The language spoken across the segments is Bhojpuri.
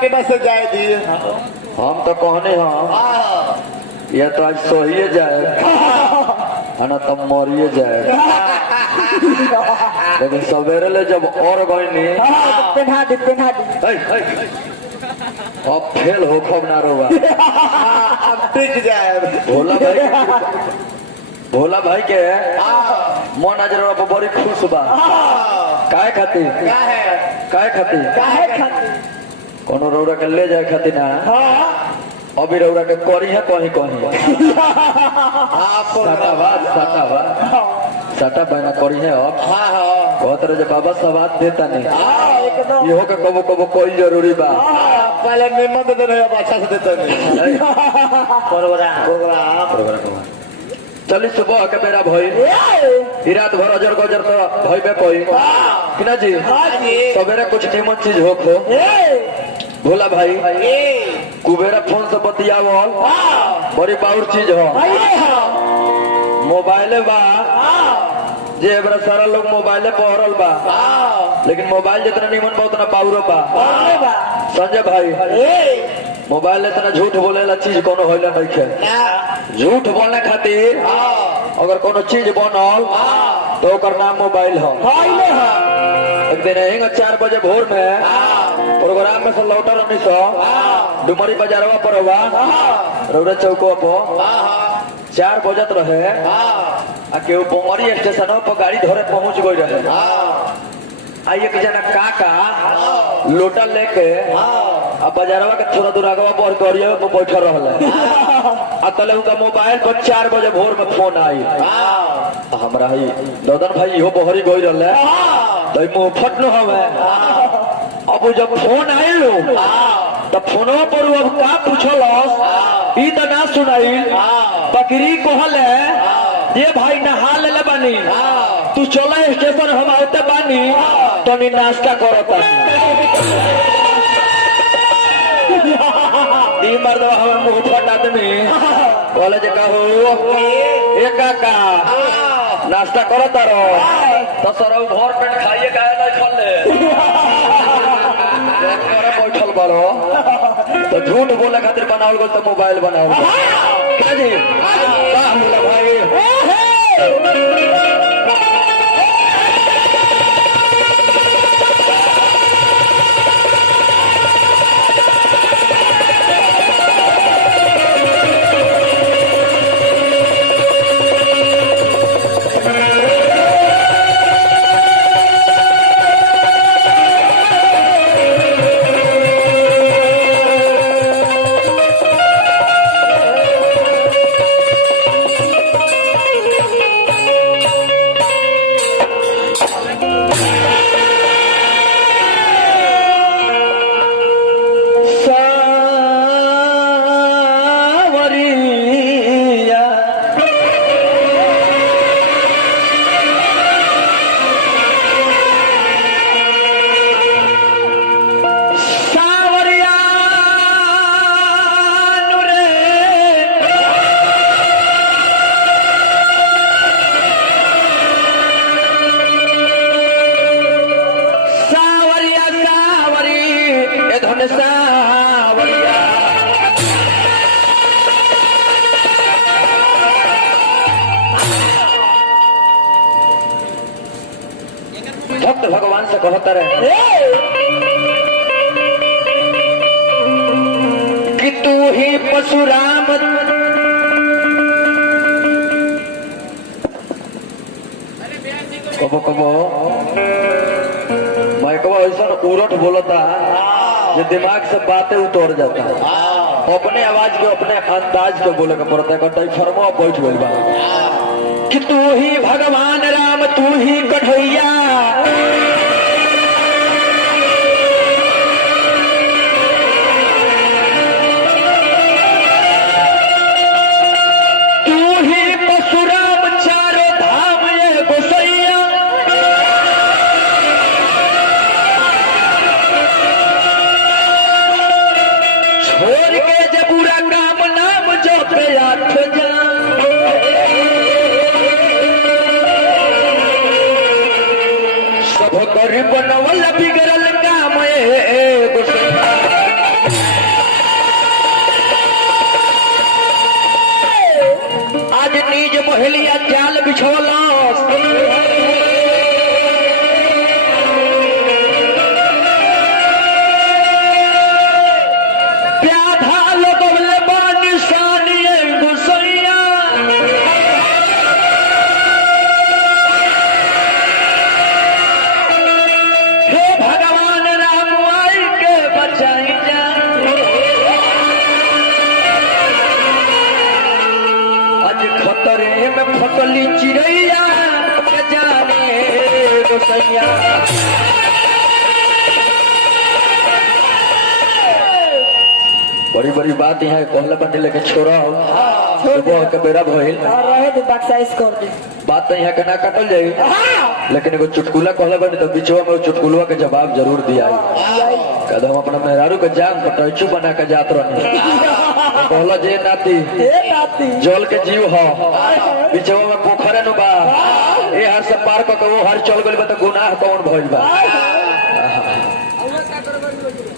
के बस जाए दिए हम तो कहने या तो आज सोहिए जाए ना तो मरिए जाए। लेकिन सवेरे ले जब और गई पहना दी अब फेल हो खब ना रोगा अब टिक जाए। भोला भाई के मन आज पर बड़ी खुश बा। काय खातिर कोनो रौरा के ले जाए खातिर ना अभी रौरा के करी है कहीं सटा बना करी है अब बहुत रहे बाबा सवाद देता नहीं इहो के कबो कबो कोई जरूरी बा। पहले निमन दे दे अच्छा से देता नहीं प्रोग्राम चली सुबह के बेरा भई रात भर अजर गजर तो भई पे कोई कि ना जी सवेरे कुछ निमन चीज हो खो भोला भाई कुबेरा फोन से बतियावल बड़ी बाउर चीज हो। मोबाइले बा जे बड़ा सारा लोग मोबाइले पहरल बा लेकिन मोबाइल जितना निमन बा उतना पाउरो बा। संजय भाई मोबाइल इतना झूठ बोलेला चीज कोनो होइला नहीं खे। झूठ बोलने खातिर अगर कोनो चीज बनल तो ओकर नाम मोबाइल हो। एक दिन यही 4 बजे भोर में प्रोग्राम में से लौटर डुमरी बाजारवा पर हुआ रौरा चौको पर 4 बजत रहे केहू बोमरी स्टेशन पर गाड़ी धरे पहुंच गई रहे। एक जना काका लोटा लेके बाजारवा के थोड़ा दूर आगवा बढ़ करिए बैठल रहा तले उनका मोबाइल पर 4 बजे भोर में फोन आई। हमरा ही ददन भाई इहो बहरी गई रहे तो मुंह फट न हवे। अब जब फोन आयल तो फोनवा पर अब का पूछलस ई तो ना सुनाई बकरी कहल ये भाई नहा ले बानी तू चला स्टेशन हम आते बानी तनी नाश्ता करता मर्द हमारे मुंह फट आदमी बोले जे कहो ए काका नाश्ता करता रहो तो सर घर पेट खाइए काहे नहीं खले बैठल बड़ो तो झूठ बोले खातिर बनावल गल तो मोबाइल बनावल क्या जी भाई भक्त भगवान से कहता रहे कि तू ही परशुराम कबो कबो मैं कबो ऐसा उलट बोलता जो दिमाग से बातें उतर जाता अपने आवाज के अपने अंदाज के बोले का पड़ता है फर्मो बैठ गई बा कि तू ही भगवान राम तू ही कन्हैया तू ही परशुराम चारों धाम ये गोसैया छोड़ के जब बुरा काम नाम जो पे आठ जा सब कर बनवल बिगड़ल काम गोसैया बड़ी बड़ी बात यहाँ कहले बने लेके छोड़ा सुबह के बेरा भइल रहे दे बक्सा स्कोर दे बात तो यहाँ के ना कटल जाई लेकिन एगो चुटकुला कहले बने तो बीचवा में चुटकुलवा के जवाब जरूर दिया कद हम अपना मेहरारू के जान पटैचू बना के जात रहनी कहला जे नाती जल के जीव हो बीचवा में पोखरे नु बा ए हर से पार क के वो हर चल गइल बा तो गुनाह कौन भइल बा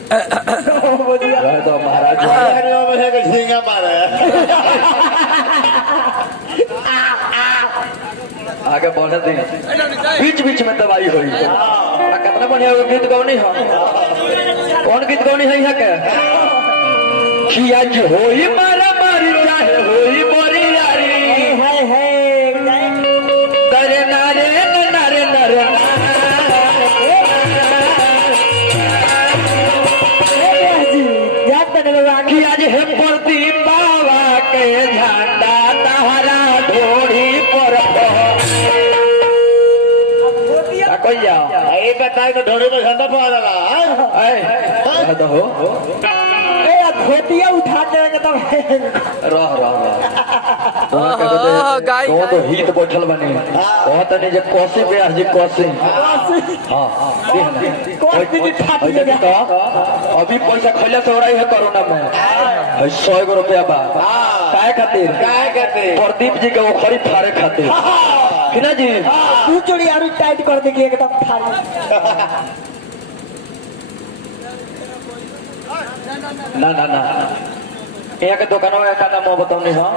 तो महाराज में है कि झींगा मारे आगे बढ़े दी बीच बीच में दवाई हुई कितना बढ़िया गीत गौनी हो कौन गीत गौनी है यहाँ के कि आज होई मारा मारी चाहे होई मोरी यारी करे नारे नारे नारे कि आज हे प्रदीप बाबा के झंडा तहरा ढोड़ी पर कोई जाओ ये बताए तो ढोड़ी में झंडा पा रहा तो हो धोतिया उठा देंगे तो रह तो हित बैठल बने कहत नहीं जे कोसी पे आज कोसी हां अभी पैसा खैले से उड़ाई है कोरोना में 100 रुपया बा काहे खातिर प्रदीप जी के वो खरी फाड़े खातिर कि ना जी तू चोरी आरू टाइट कर देगी एकदम फाड़ ना ना ना यहाँ के दुकानों का नाम बताऊंगी हाँ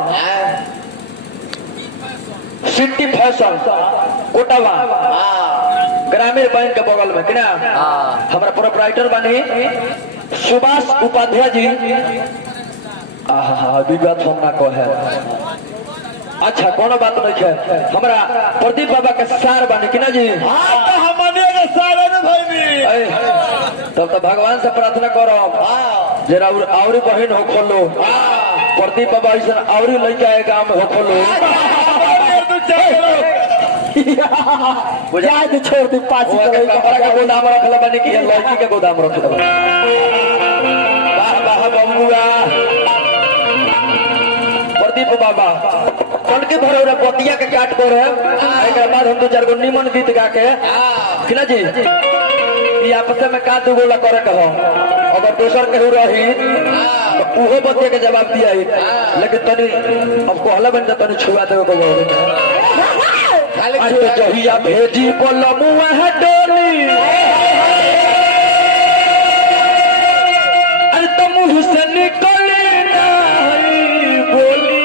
सिटी फैशन कोटावा ग्रामीण बैंक के बगल में किना हमारा प्रोप्राइटर बनी सुभाष उपाध्याय जी अभी बात हम ना कहे अच्छा कोनो बात नहीं है हमारा प्रदीप बाबा के सार बनी किना जी तब तो भगवान से प्रार्थना करो जरा और बहन हो खोलो प्रदीप बाबा ऐसा और लड़का है गाँव में हो खोलो छोड़ दी पाँच कपड़ा का गोदाम रखला बने की लड़की के गोदाम रखला वाह वाह बबुआ प्रदीप बाबा कल के भर बतिया के काट कर एक बाद हम 2-4 गो निमन गीत गा के किना जी ये आपस में का दू गोला करे कहो अगर दोसर केहू रही तो उहो बतिया के जवाब दिया लेकिन तनी अब कहला बन तनी छुआ देवे को आज तो जहिया भेजी बोलमुआ है डोली अरे तो मुंह से निकले नहीं बोली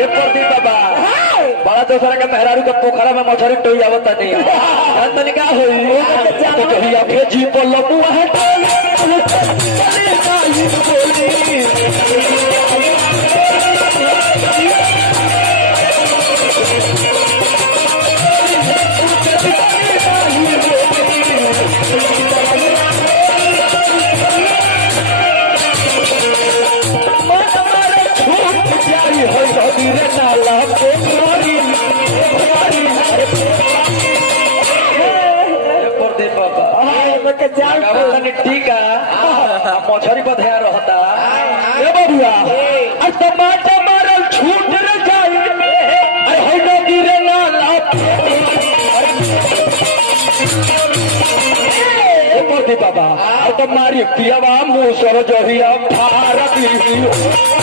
ये प्रदीप बाबा बड़ा दोसरा के मेहरारू के पोखरा में मछरी टोई आवता नहीं तनी का होई तो जहिया भेजी बोलमुआ है ठीक है मछरी पर ध्यान रहता बबुआ टमाटर मारल छूट न जाए अरे न गिरे मोदी बाबा तो मारी पियावा मुँह सर जहिया भारत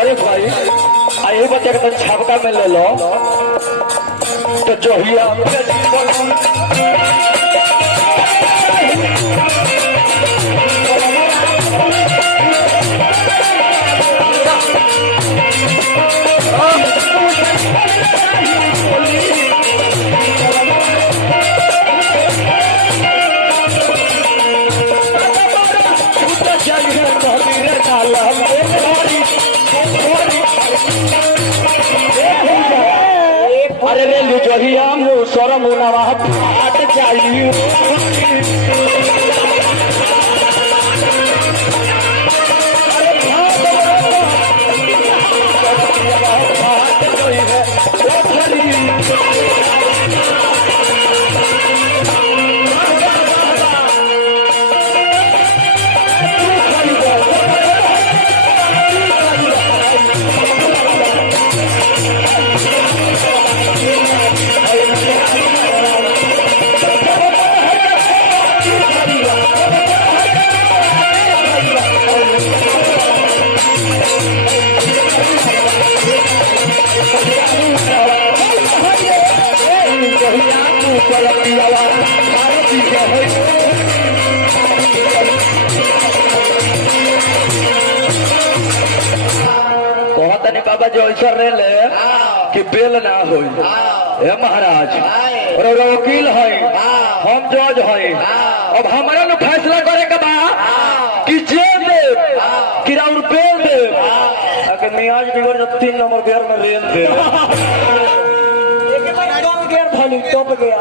अरे भाई आइए बच्चे का छापका में ले लो तो जो ही जहिया मुसर मुनवा फाट जाई कहतनी बाबा जो ऐसा रेले कि बेल ना हो महाराज और वकील है हम जज है अब हमारा न फैसला करे के बा कि जेल दे कि राउर बेल दे अगर मियाज बिगड़ जब 3 नंबर गेर में रेल दे टॉप गया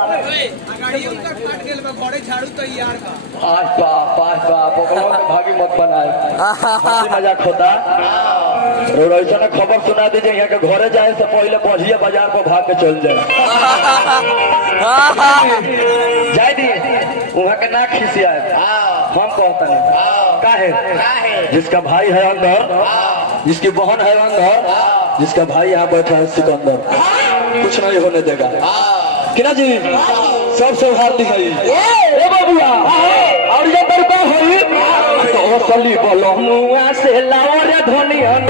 आज बाप भागी मत बनाए मजाक होता ऐसा ना खबर सुना दीजिए यहाँ के घरे जाए से पहले बढ़िया बाजार पर भाग के चल जाए जाए दिए वहाँ के ना खिसियाए हम कहता नहीं का है जिसका भाई है अंदर जिसकी बहन है अंदर जिसका भाई यहाँ बैठा है सिकंदर कुछ नहीं होने देगा किना जी सब सौहार्द है बाबुआ और जब बड़का हुई तो सली बोलो मुआ से लावर धनियन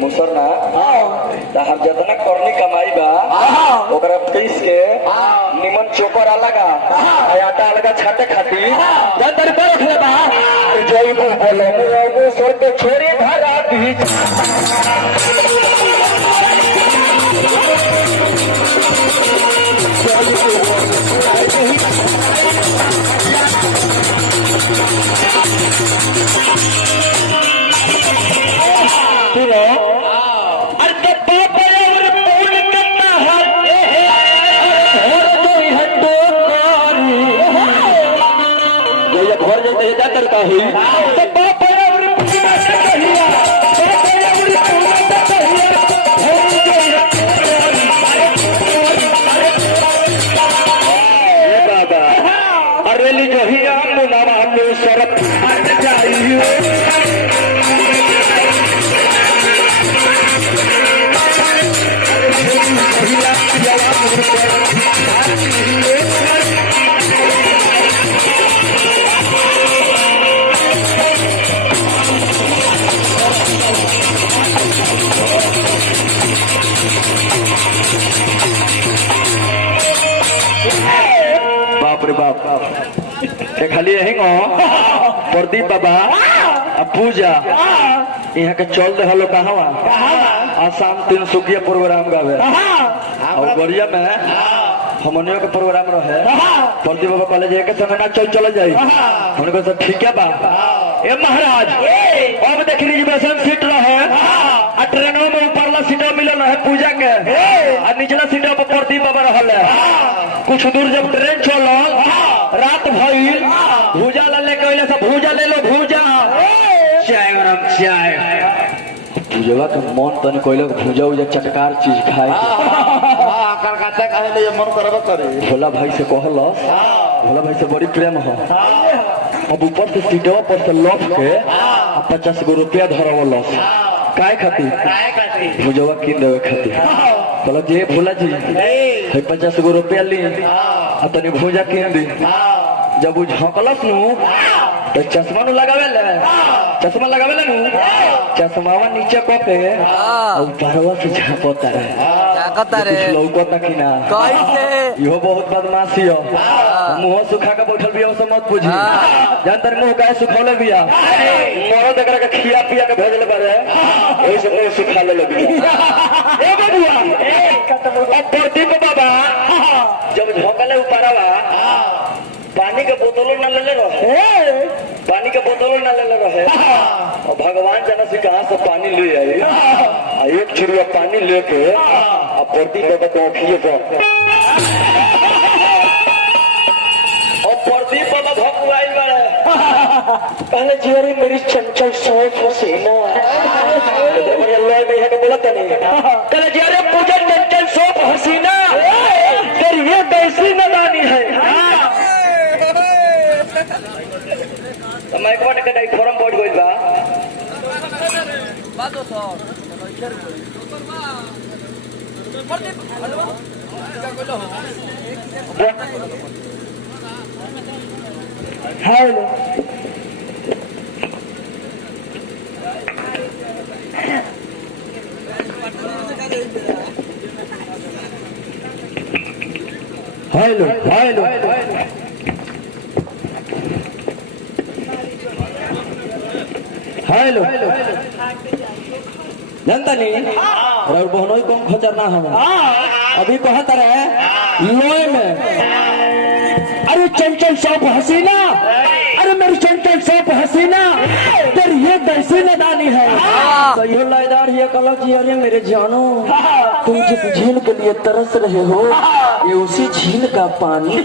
मुसर ना हम जितना करनी कमाई बा ओकरा पीस के निमन चोकर अलगा आटा अलगा छाटे खाती जंतर पर रखले बा जोई को बोले वो सर पे छोरी धरा बीच अरेली जो ही मुनावा में शरत जाइए बाप रे बाप खाली यही प्रदीप बाबा पूजा यहाँ के चल रहा लोग कहा आसाम 300 प्रोग्राम गावे और गरिया में हमनियों के प्रोग्राम रहे प्रदीप बाबा कॉलेज एक समय ना चल जाये हमने कहा सर ठीक है बा ए महाराज अब देख रिजर्वेशन सीट रहे ट्रेनों में ऊपरला सीट मिलल है पूजा के और निचला सीट पर प्रदीप बाबा रहा कुछ दूर जब ट्रेन चल रात भइल भूजा ला लेके अइले सब भूजा ले लो भूजा चाय गरम चाय पूजवा के मन तन कोइले भूजा उजा चटकार चीज खाए कलकत्ता कहे ले मन करबा करे भोला भाई से कहलस भोला भाई से बड़ी प्रेम हो अब ऊपर से सीटवा पर से लौट के 50 गो रुपया धरवलस काय खातिर भूजवा किन देवे खातिर कहल जे भोला जी 50 गो रुपया ली तनी भूजा किन दी जब वो झोंकलस नु तो चश्मा नु लगावे ले नु चश्मावा नीचे को पे और ऊपरवा से झांकता है कहता रे लौकता कि ना कैसे इहो बहुत बदमाशी हो मुंह सुखा के बैठल बिया से मत पूछी जानतर मुंह काहे सुखौले बिया मरद एकरा के खिया पिया के भेजले बारे ओइ से मुंह सुखा ले लगी ए बबुआ अब प्रदीप बाबा जब झोंकले ऊपरवा पानी के बोतलों न ले रहे पानी के बोतलों न ले रहे और भगवान जाना से कहां से पानी ले आई एक चिड़िया पानी लेके अब प्रदीप बाबा को खिए तो और प्रदीप बाबा भगवाई बड़े पहले जीवरी मेरी चंचल सोच हसीना अल्लाह में है तो बोला नहीं कल जियारे पूजा चंचल सोच हसीना तेरी ये कैसी नदानी है मैं कोट के नहीं फॉर्म बोर्ड गइल बा बातो सर हेलो हेलो हेलो हेलो जानता नहीं और बहनों कम खचर ना हम अभी कहत रहे लोए में अरे चंचल सौंप हसीना अरे मेरी चंचल सौंप हसीना तेरी ये कैसी नदानी है कहियो लाइदार ये कलक जी अरे मेरे जानो तुम जिस झील के लिए तरस रहे हो ये उसी झील का पानी